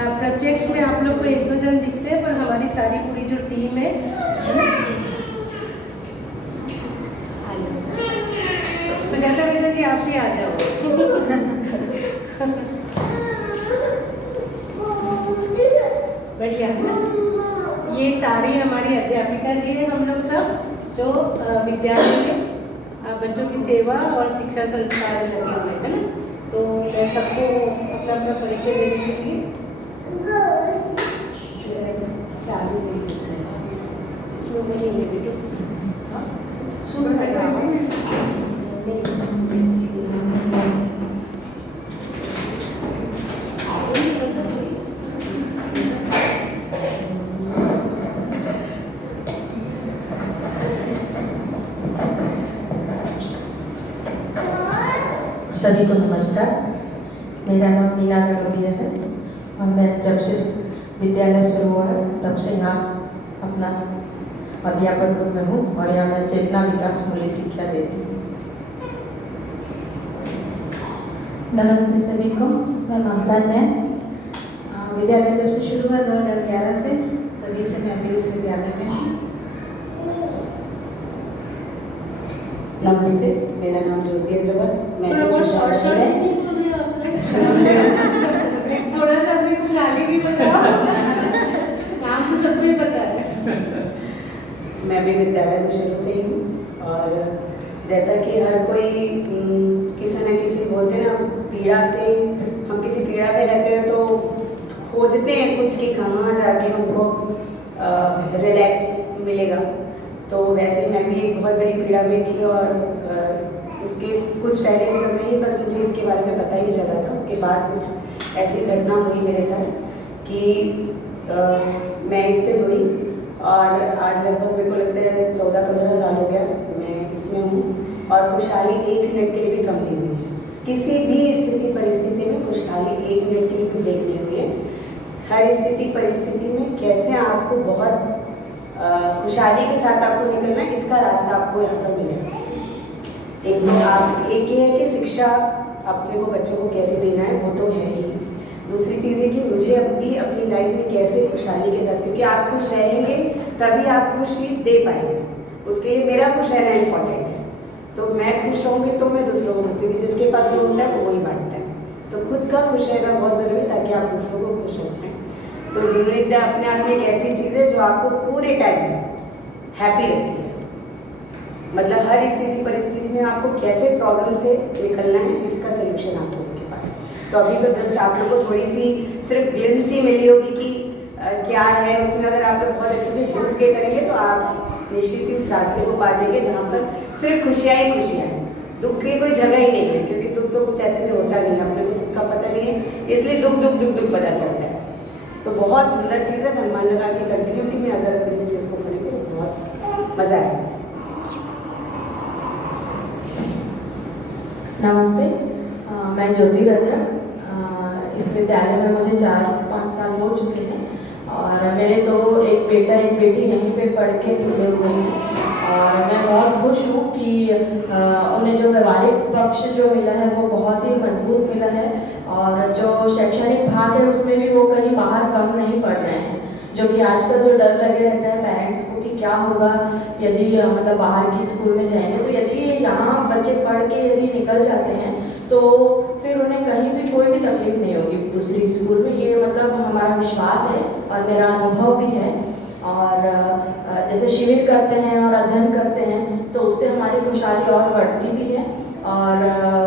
प्रत्यक्ष में आप लोग को एक दो जन दिखते हैं, पर हमारी सारी पूरी जो टीम है सुजाता बेटा जी आप भी आ जाओ। बढ़िया। ये सारी हमारी अध्यापिका जी हैं, हम लोग सब जो विद्यालय में बच्चों की सेवा और शिक्षा संस्कार में लगे हुए हैं ना। तो मैं सबको अपना अपना परिचय देने के लिए चालू इसमें नहीं है बेटो सभी को नमस्कार। मेरा नाम मीना गणोदिया है और मैं जब से विद्यालय शुरू हुआ है तब से यहाँ अपना अध्यापक रूप में हूँ और यहाँ मैं चेतना विकास मूल्य शिक्षा देती हूँ। नमस्ते सभी को, मैं ममता जैन। विद्यालय जब से शुरू हुआ 2011 से, तभी से मैं भी इस विद्यालय में हूँ। नमस्ते, मेरा नाम ज्योति अग्रवाल। मैं थोड़ा सा अपनी खुशहाली भी बताओ। नाम तो सबको ही पता है। मैं भी विद्यालय में शुरू से ही हूँ और जैसा कि हर कोई किसी न किसी बोलते हैं ना पीड़ा से, हम किसी पीड़ा में रहते हैं तो खोजते हैं कुछ कि कहाँ जाके हमको रिलैक्स मिलेगा। तो वैसे मैं भी एक बहुत बड़ी पीड़ा में थी और उसके कुछ पहले समय ही बस मुझे इसके बारे में पता ही चला था। उसके बाद कुछ ऐसी घटना हुई मेरे साथ कि मैं इससे जुड़ी और आज लगभग मेरे को लगता है 14-15 साल हो गया मैं इसमें हूँ और खुशहाली 1 मिनट के लिए भी कम नहीं हुई है। किसी भी स्थिति परिस्थिति में खुशहाली 1 मिनट के लिए भी ब्रेक नहीं हुई है। हर स्थिति परिस्थिति में कैसे आपको बहुत खुशहाली के साथ आपको निकलना है, इसका रास्ता आपको यहाँ पर मिलेगा। एक तो आप एक ये है कि शिक्षा अपने को बच्चों को कैसे देना है वो तो है ही। दूसरी चीज़ है कि मुझे अभी अपनी लाइफ में कैसे खुशहाली के साथ, क्योंकि आप खुश रहेंगे तभी आप खुशी दे पाएंगे। उसके लिए मेरा खुश रहना इम्पोर्टेंट है। तो मैं खुश रहूँगी तो मैं दूसरों को, क्योंकि जिसके पास जो होता है वो वही बांटता है। तो खुद का खुश रहना बहुत ज़रूरी है ताकि आप दूसरों को खुश रखें। तो जीवन विद्या अपने आप में एक ऐसी चीज़ है जो आपको पूरे टाइम हैप्पी रखती है। मतलब हर स्थिति परिस्थिति में आपको कैसे प्रॉब्लम से निकलना है इसका सोल्यूशन आपको इसके पास। तो अभी तो जस्ट आप लोग को थोड़ी सी सिर्फ ग्लिम्स ही मिली होगी कि क्या है उसमें। अगर आप लोग बहुत अच्छे से ढूंढ के करेंगे तो आप निश्चित ही उस रास्ते को पा जाएंगे जहाँ पर सिर्फ खुशियाँ ही खुशियाँ हैं। दुख की कोई जगह ही नहीं है, क्योंकि दुख तो कुछ ऐसे भी होता नहीं है, अपने को सुख का पता नहीं है, इसलिए दुख दुख दुख दुख पता चलता है। तो बहुत सुंदर चीज़ है। मन लगा के कंटिन्यूटी में अगर अपनी इस चीज़ को करेंगे तो बहुत मज़ा आएगा। नमस्ते, मैं ज्योति रजक। इस विद्यालय में मुझे 4-5 साल हो चुके हैं और मेरे तो एक बेटा एक बेटी यहीं पे पढ़ के निकले हुए हैं और मैं बहुत खुश हूँ कि उन्हें जो व्यवहारिक पक्ष जो मिला है वो बहुत ही मजबूत मिला है और जो शैक्षणिक भाग है उसमें भी वो कहीं बाहर कम नहीं पड़ रहे हैं। जो कि आजकल जो डर लगे रहता है पेरेंट्स को कि क्या होगा यदि मतलब बाहर की स्कूल में जाएंगे, तो यदि यहाँ बच्चे पढ़ के यदि निकल जाते हैं तो फिर उन्हें कहीं भी कोई भी तकलीफ नहीं होगी दूसरी स्कूल में। ये मतलब हमारा विश्वास है और मेरा अनुभव भी है। और जैसे शिविर करते हैं और अध्ययन करते हैं तो उससे हमारी खुशहाली और बढ़ती भी है और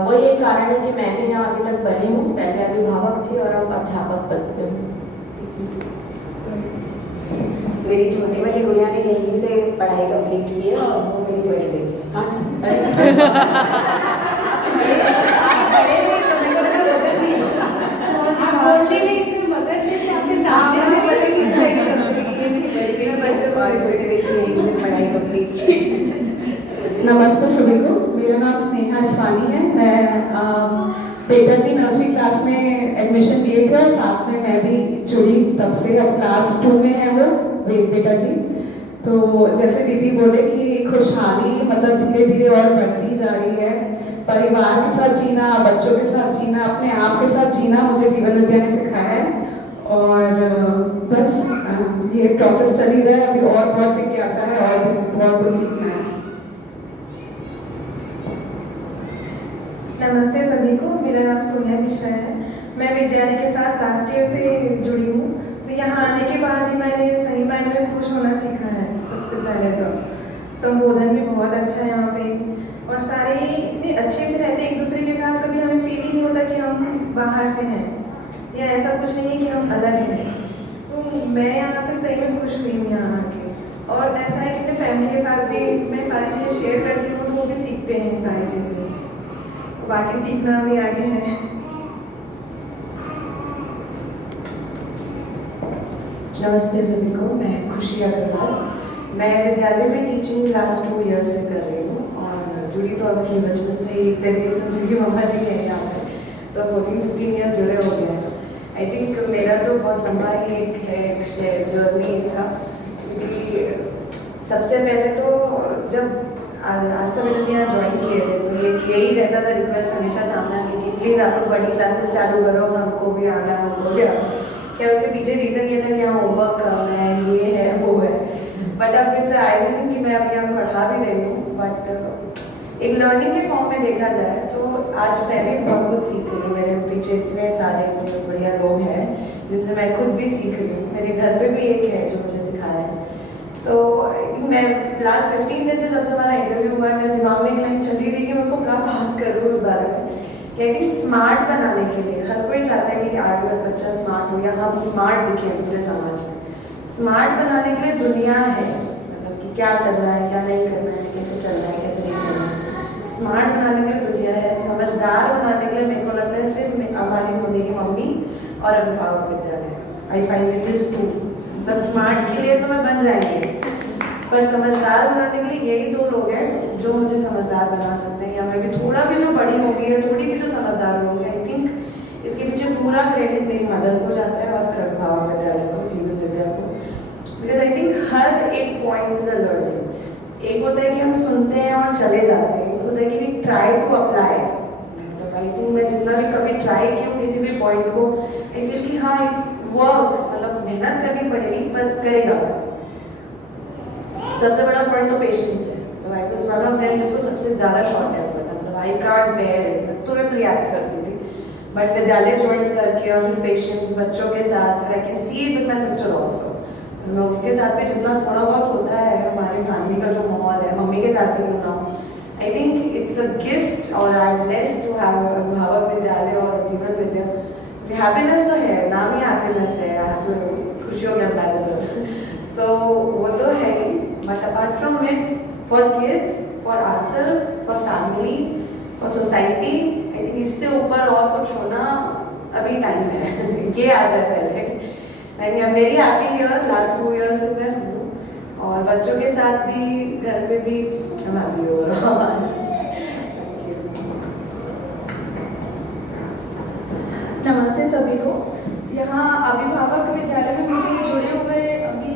वही एक कारण है कि मैं भी यहाँ अभी तक बनी हूँ। पहले अभिभावक थी और अब अध्यापक पद पे हूँ। मेरी छोटी वाली गुड़िया ने यहीं से पढ़ाई कंप्लीट की है और वो मेरी बड़ी बेटी है। हाँ नमस्ते सभी को, मेरा नाम स्नेहा इसवानी है। मैं बेटा जी नर्सरी क्लास में एडमिशन लिए थे और साथ में मैं भी जुड़ी तब से। अब क्लास 2 में है वो बेटा जी। तो जैसे दीदी बोले कि खुशहाली मतलब धीरे धीरे और बढ़ती जा रही है। परिवार के साथ जीना, बच्चों के साथ जीना, अपने आप के साथ जीना मुझे जीवन विद्या ने सिखाया है। और ये प्रोसेस चल ही रहा है, अभी और बहुत जिज्ञासा है और भी बहुत कुछ सीखना है। नमस्ते सभी को, मेरा नाम सोनिया मिश्रा है। मैं विद्यालय के साथ लास्ट ईयर से जुड़ी हूँ। तो यहाँ आने के बाद ही मैंने सही मायने में खुश होना सीखा है। सबसे पहले तो संबोधन भी बहुत अच्छा है यहाँ पे, और सारे इतने अच्छे से रहते हैं एक दूसरे के साथ। कभी हमें फील ही नहीं होता कि हम बाहर से हैं, या ऐसा कुछ नहीं है कि हम अलग हैं। तो मैं यहाँ पे सही में खुश हुई हूँ यहाँ आके। और ऐसा है कि अपने फैमिली के साथ भी मैं सारी चीज़ें शेयर करती हूँ, तो वो भी सीखते हैं सारी चीज़ें। बाकी सीखना भी आगे है। नमस्ते सभी को, मैं खुशी अग्रवाल। मैं विद्यालय में टीचिंग लास्ट 2 ईयर्स से कर रही हूँ, और जुड़ी तो अवश्य बचपन से ही तरीके से मेरी मम्मा भी है यहाँ पे, तो 14-15 ईयर्स जुड़े हो गए हैं। आई थिंक मेरा तो बहुत लंबा ही एक जर्नी इसका, क्योंकि सबसे पहले तो जब आस्था बेटा जी यहाँ ज्वाइन किए थे, तो यही रहता था रिक्वेस्ट हमेशा सामने आके कि प्लीज़ आप लोग बड़ी क्लासेस चालू करो, हमको भी आना है, हमको भी आना। क्या उसके पीछे रीज़न ये था कि यहाँ होमवर्क कम है, ये है वो है। बट अब इट्स आयरनी कि मैं अभी यहाँ पढ़ा भी रही हूँ, बट एक लर्निंग के फॉर्म में देखा जाए तो आज मैं भी बहुत कुछ सीख रही हूँ। मेरे पीछे इतने सारे इतने बढ़िया लोग हैं जिनसे मैं खुद भी सीख रही हूँ। मेरे घर पे भी एक है जो मुझे सिखा रहे हैं। तो मैं लास्ट 15 दिन से जब से हमारा इंटरव्यू हुआ है, मेरे दिमाग में एक लाइन चली रही है, मैं उसको क्या बात करूँ उस बारे में। कि आई थिंक स्मार्ट बनाने के लिए हर कोई चाहता है कि आगे बच्चा स्मार्ट हो, या हम स्मार्ट दिखें पूरे समाज में। स्मार्ट बनाने के लिए दुनिया है, मतलब कि क्या करना है, क्या नहीं करना है, कैसे चलना है, कैसे नहीं चलना है। स्मार्ट बनाने के लिए दुनिया है। समझदार बनाने के लिए मेरे को लगता है सिर्फ हमारी मम्मी और अभिभावक विद्यालय। I find it is true. मतलब स्मार्ट के लिए तो मैं बन जाएंगे, पर समझदार बनाने के लिए यही 2 लोग हैं जो मुझे समझदार बना सकते हैं, या मैं भी थोड़ा भी जो बड़ी होगी है, थोड़ी भी जो समझदार होंगे। आई थिंक इसके पीछे पूरा क्रेडिट मेरी मदर को जाता है, और फिर अभिभावक विद्यालय को, जीवन विद्या को। बिकॉज आई थिंक हर एक पॉइंट इज अ लर्निंग। एक होता है कि हम सुनते हैं और चले जाते हैं, एक होता है कि वी ट्राई टू अप्लाई। मतलब आई थिंक मैं जितना भी कभी ट्राई की हूँ किसी भी पॉइंट को, आई फील कि हाँ इट वर्क्स, मतलब मेहनत करनी पड़ेगी पर करेगा। सबसे बड़ा पॉइंट तो पेशेंस है। तो I was one of them जिसको सबसे ज़्यादा शॉर्ट टेम्पर था, मतलब आई कांट बेयर इट, मैं तुरंत रिएक्ट करती थी। बट विद्यालय ज्वाइन करके और फिर पेशेंस बच्चों के साथ, फिर I can see it with my sister also. मैं उसके साथ भी जितना थोड़ा बहुत होता है, हमारी फैमिली का जो माहौल है, मम्मी के साथ भी क्यों ना हो, I think it's a gift. और I am blessed to have अभिभावक विद्यालय और जीवन विद्या। हैप्पीनेस तो है, नाम ही हैप्पीनेस है, खुशियों के एम्बेसडर, तो वो तो है ही। But apart from it, for kids, for ourselves, for family, for society, I think इससे ऊपर और कुछ होना अभी टाइम है। ये आ जाए पहले। I am very happy here, last 2 years से मैं हूँ, और बच्चों के साथ भी, घर पे भी हम हैप्पी हो रहा हूँ। नमस्ते सभी को। यहाँ अभिभावक विद्यालय में मुझे जुड़े हुए अभी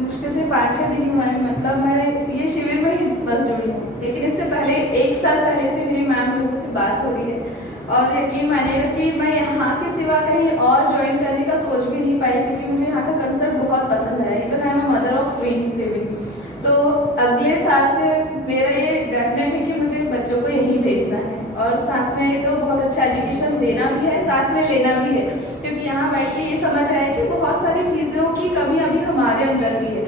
मुश्किल से 5-6 दिन हुआ है। मतलब मैं ये शिविर में ही बस जुड़ी हूँ, लेकिन इससे पहले 1 साल पहले से मेरी मैम लोगों से बात हो रही है, और यकीन मानिएगा कि मैं यहाँ के सिवा कहीं और ज्वाइन करने का सोच भी नहीं पाई, क्योंकि मुझे यहाँ का कंसेप्ट बहुत पसंद है। Even I am mother of twins living. तो अगले साल से मेरा ये डेफिनेट है कि मुझे बच्चों को यहीं भेजना है, और साथ में तो बहुत अच्छा एजुकेशन देना भी है, साथ में लेना भी है। क्योंकि यहाँ बैठ के ये समझ आया कि बहुत सारी चीज़ों की कमी अभी हमारे अंदर भी है।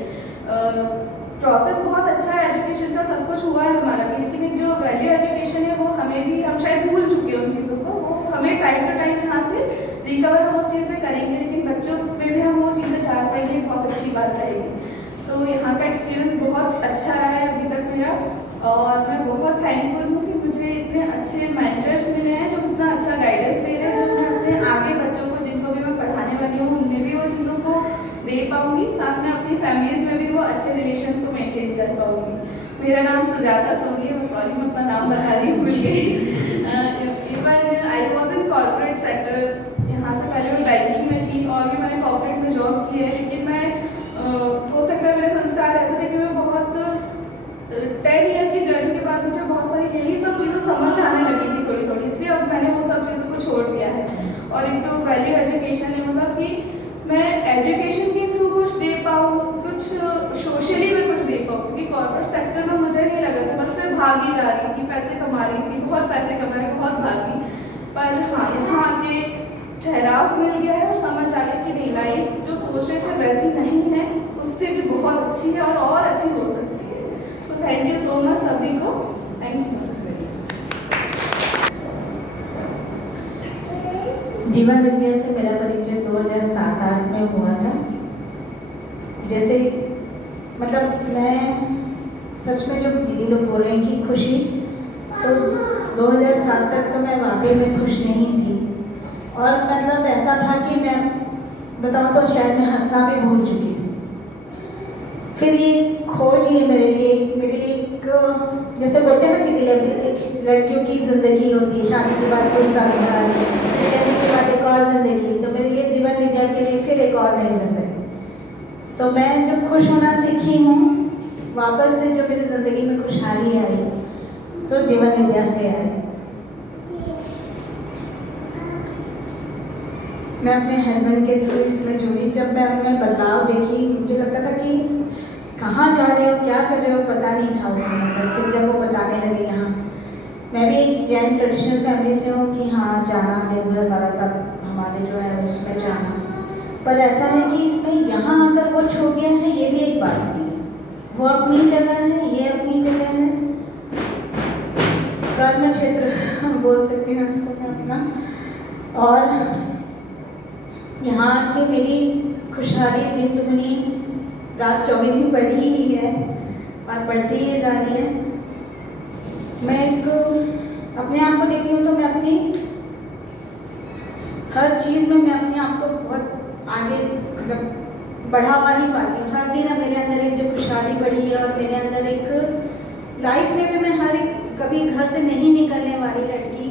प्रोसेस बहुत अच्छा है एजुकेशन का, सब कुछ हुआ है हमारा भी, लेकिन एक जो वैल्यू एजुकेशन है वो हमें भी, हम शायद भूल चुके हैं उन चीज़ों को। वो हमें टाइम टू टाइम यहाँ से रिकवर हम उस चीज़ में करेंगे, लेकिन बच्चों में भी हम वो चीज़ें डाल पाएंगे, बहुत अच्छी बात रहेगी। तो यहाँ का एक्सपीरियंस बहुत अच्छा रहा है अभी तक मेरा, और मैं बहुत थैंकफुल हूँ कि मुझे इतने अच्छे मेंटर्स मिले हैं जो इतना अच्छा गाइडेंस दे रहे हैं। मैं अपने आगे बच्चों को, जिनको भी मैं पढ़ाने वाली हूँ, उनमें भी वो चीज़ों को दे पाऊँगी, साथ में अपनी फैमिलीज़ में भी वो अच्छे रिलेशंस को मेंटेन कर पाऊँगी। मेरा नाम सुजाता सोनी है, मैं सॉरी मैं अपना नाम बता रही भूल गई। Even I was in corporate sector. यहाँ से पहले मैं बैंकिंग में थी, और भी मैंने कॉर्पोरेट में जॉब की है, लेकिन मैं हो सकता है मेरे संस्कार ऐसे थे कि मैं बहुत 10 ईयर की जर्नी के बाद मुझे बहुत सारी यही सब चीज़ें समझ आने लगी थी थोड़ी थोड़ी, इसलिए अब मैंने वो सब चीज़ों को छोड़ दिया है। और एक जो वैल्यू एजुकेशन है, मतलब कि मैं एजुकेशन के थ्रू कुछ दे पाऊँ, कॉर्पोरेट सेक्टर में मुझे नहीं लगा था, बस मैं भागी जा रही थी, पैसे कमा रही थी, बहुत पैसे कमाए, बहुत भागी। पर हाँ, यहाँ आके ठहराव मिल गया है और समझ आ गया कि नहीं, लाइफ जो सोच रहे थे वैसी नहीं है, उससे भी बहुत अच्छी है और अच्छी हो सकती है। So thank you so much सभी को, थैंक यू। जीवन विद्या से मेरा परिचय 2007-8 में हुआ था। जैसे मतलब मैं सच में जो दीदी लोग बोल रहे हैं कि खुशी, तो 2007 तक तो मैं वाकई में खुश नहीं थी। और मतलब ऐसा था कि मैं बताऊँ तो शायद मैं हंसना भी भूल चुकी थी। फिर ये खोज ये मेरे लिए एक जैसे बोलते हैं ना कि डिलीवरी एक लड़कियों की ज़िंदगी होती है, शादी के बाद दूसरा विवाह, डिलीवरी के बाद एक और ज़िंदगी, तो मेरे लिए जीवन विद्या के लिए फिर एक और नई ज़िंदगी। तो मैं जब खुश होना सीखी हूँ, वापस से जो मेरी ज़िंदगी में खुशहाली आई, तो जीवन विद्या से आई। मैं अपने हस्बैंड के थ्रू इसमें जुड़ी। जब मैं उनमें बदलाव देखी, मुझे लगता था कि कहाँ जा रहे हो, क्या कर रहे हो, पता नहीं था उस समय तक। फिर जब वो बताने लगे यहाँ, मैं भी एक जैन ट्रेडिशनल फैमिली से हूँ कि हाँ जाना, देवघर वाला सब हमारे जो है उसमें जाना। पर ऐसा है कि इसमें यहाँ आकर वो छूट गया है, ये भी एक बात नहीं है। वो अपनी जगह है, ये अपनी जगह है, कर्म क्षेत्र बोल सकते हैं उसको अपना। और यहाँ के मेरी खुशहाली दिन दुगनी रात चौगुनी बढ़ी ही है और बढ़ती ही जा रही है। मैं एक अपने आप को देखती हूँ तो मैं अपनी हर चीज़ में मैं अपने आप को बहुत आगे मतलब बढ़ावा ही पाती हूँ। हर दिन मेरे अंदर एक जो खुशहाली बढ़ी है और मेरे अंदर एक लाइफ में भी मैं हर एक कभी घर से नहीं निकलने वाली लड़की,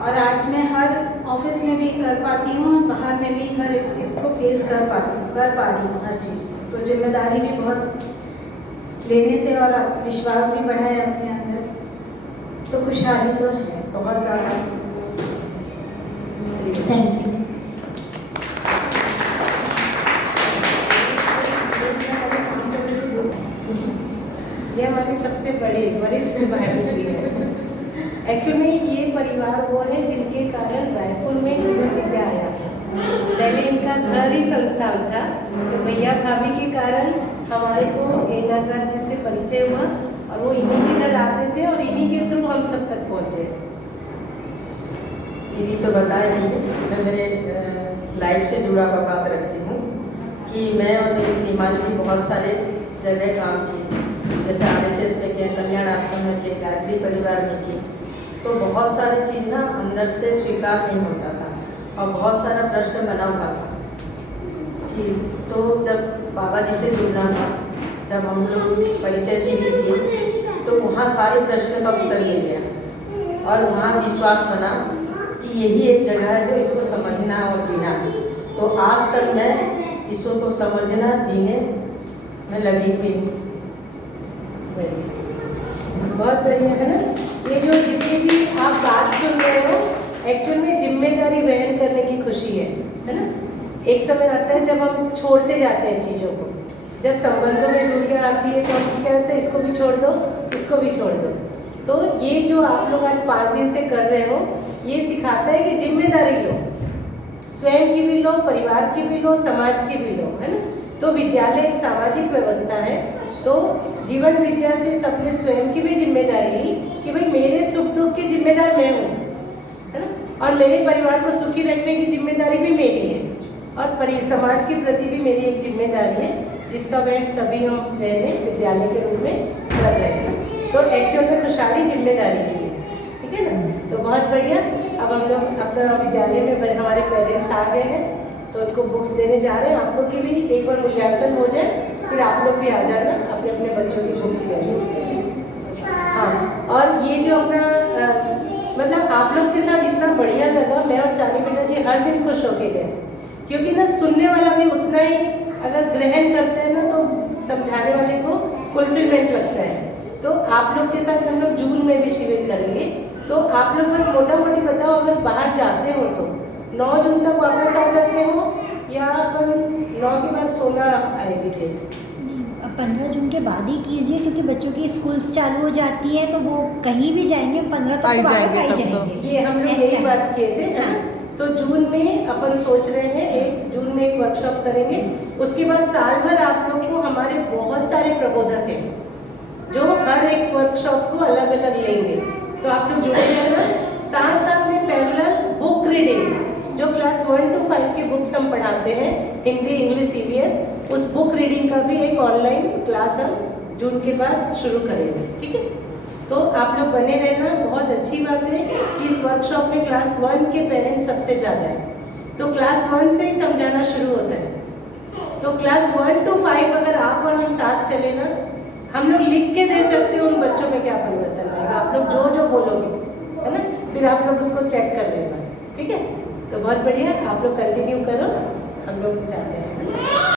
और आज मैं हर ऑफिस में भी कर पाती हूँ और बाहर में भी हर एक चीज़ को फेस कर पाती हूँ, कर पा रही हूँ हर चीज़। तो जिम्मेदारी भी बहुत लेने से और विश्वास भी बढ़ा है अपने अंदर, तो खुशहाली तो है बहुत ज़्यादा। Thank you. ये हमारे सबसे बड़े वरिष्ठ भाई जी है। एक्चुअली में ये परिवार वो है जिनके कारण रायपुर में जीवन विद्या आया था। पहले इनका घर ही संस्थान था, तो भैया भाभी के कारण हमारे को नटराज जी से परिचय हुआ और वो इन्हीं के घर आते थे और इन्हीं के थ्रू हम सब तक पहुँचे। दीदी तो बताएगी, मैं मेरे लाइफ से जुड़ा हुआ बात रखती हूँ कि मैं और मेरे श्रीमान जी बहुत सारे जगह काम किए, जैसे RSS में किए, कल्याण आश्रम में किए, गायत्री परिवार में किए। तो बहुत सारी चीज़ ना अंदर से स्वीकार नहीं होता था और बहुत सारा प्रश्न बना हुआ था कि तो जब बाबा जी से जुड़ना था, जब हम लोग परिचय शिविर किए तो वहाँ सारे प्रश्न का उत्तर मिल गया और वहाँ विश्वास बना कि यही एक जगह है जो इसको समझना और जीना है। तो आज तक मैं इसको समझना जीने में लगी हुई हूँ। बहुत बढ़िया है ना। ये जो जितनी भी आप बात सुन रहे हो, एक्चुअल में जिम्मेदारी वहन करने की खुशी है ना। एक समय आता है जब हम छोड़ते जाते हैं चीज़ों को, जब संबंधों में दूरियां आती है तो हम क्या कहते हैं, इसको भी छोड़ दो, इसको भी छोड़ दो। तो ये जो आप लोग आज 5 दिन से कर रहे हो, ये सिखाता है कि जिम्मेदारी लो, स्वयं की भी लो, परिवार की भी लो, समाज की भी लो, है ना। तो विद्यालय एक सामाजिक व्यवस्था है, तो जीवन विद्या से सबने स्वयं की भी जिम्मेदारी ली कि भाई मेरे सुख दुख की जिम्मेदार मैं हूँ, है ना, और मेरे परिवार को सुखी रखने की जिम्मेदारी भी मेरी है और समाज के प्रति भी मेरी एक जिम्मेदारी है, जिसका वहन सभी हम बहनें विद्यालय के रूप में कर रहे हैं। तो एक्चुअल में खुशहाली जिम्मेदारी की है, ठीक है ना। तो बहुत बढ़िया। अब हम लोग अपना विद्यालय में हमारे पेरेंट्स आ गए हैं, तो उनको बुक्स देने जा रहे हैं। आप लोग की भी एक बार मूल्यांकन हो जाए, फिर आप लोग भी आ जाना अपने अपने बच्चों की बुक्स लेने। हाँ, और ये जो अपना मतलब आप लोग के साथ इतना बढ़िया लगा, मैं और चानी बेटा जी हर दिन खुश होके गए, क्योंकि ना सुनने वाला भी उतना ही अगर ग्रहण करते हैं ना, तो समझाने वाले को फुलफिलमेंट लगता है। तो आप लोग के साथ हम लोग जून में भी शिविर करेंगे। तो आप लोग बस मोटा मोटी बताओ, अगर बाहर जाते हो तो 9 जून तक वापस आ जाते हो या अपन 9 के बाद 16 आएगी डेट? 15 जून के बाद ही कीजिए, क्योंकि बच्चों की स्कूल्स चालू हो जाती है तो वो कहीं भी जाएंगे 15 तक तो वापस आ जाएंगे। ये हम लोग यही बात किए थे है ना। तो जून में अपन सोच रहे हैं 1 जून में एक वर्कशॉप करेंगे। उसके बाद साल भर आप लोग को हमारे बहुत सारे प्रबोधक हैं जो हर एक वर्कशॉप को अलग अलग लेंगे, तो आप लोग जुड़े रहना। साथ साथ में पैरेलल बुक रीडिंग, जो क्लास 1 to 5 के बुक्स हम पढ़ाते हैं, हिंदी, इंग्लिश, CBS, उस बुक रीडिंग का भी एक ऑनलाइन क्लास हम जून के बाद शुरू करेंगे, ठीक है। तो आप लोग बने रहना। बहुत अच्छी बात है कि इस वर्कशॉप में क्लास 1 के पेरेंट्स सबसे ज़्यादा है, तो क्लास 1 से ही समझाना शुरू होता है। तो क्लास 1 to 5 अगर आप और हम साथ चले ना, हम लोग लिख के दे सकते हैं उन बच्चों में क्या परिवर्तन आएगा। आप लोग जो जो बोलोगे है ना, फिर आप लोग उसको चेक कर लेना, ठीक है। तो बहुत बढ़िया, आप लोग कंटिन्यू करो, हम लोग चाहते हैं।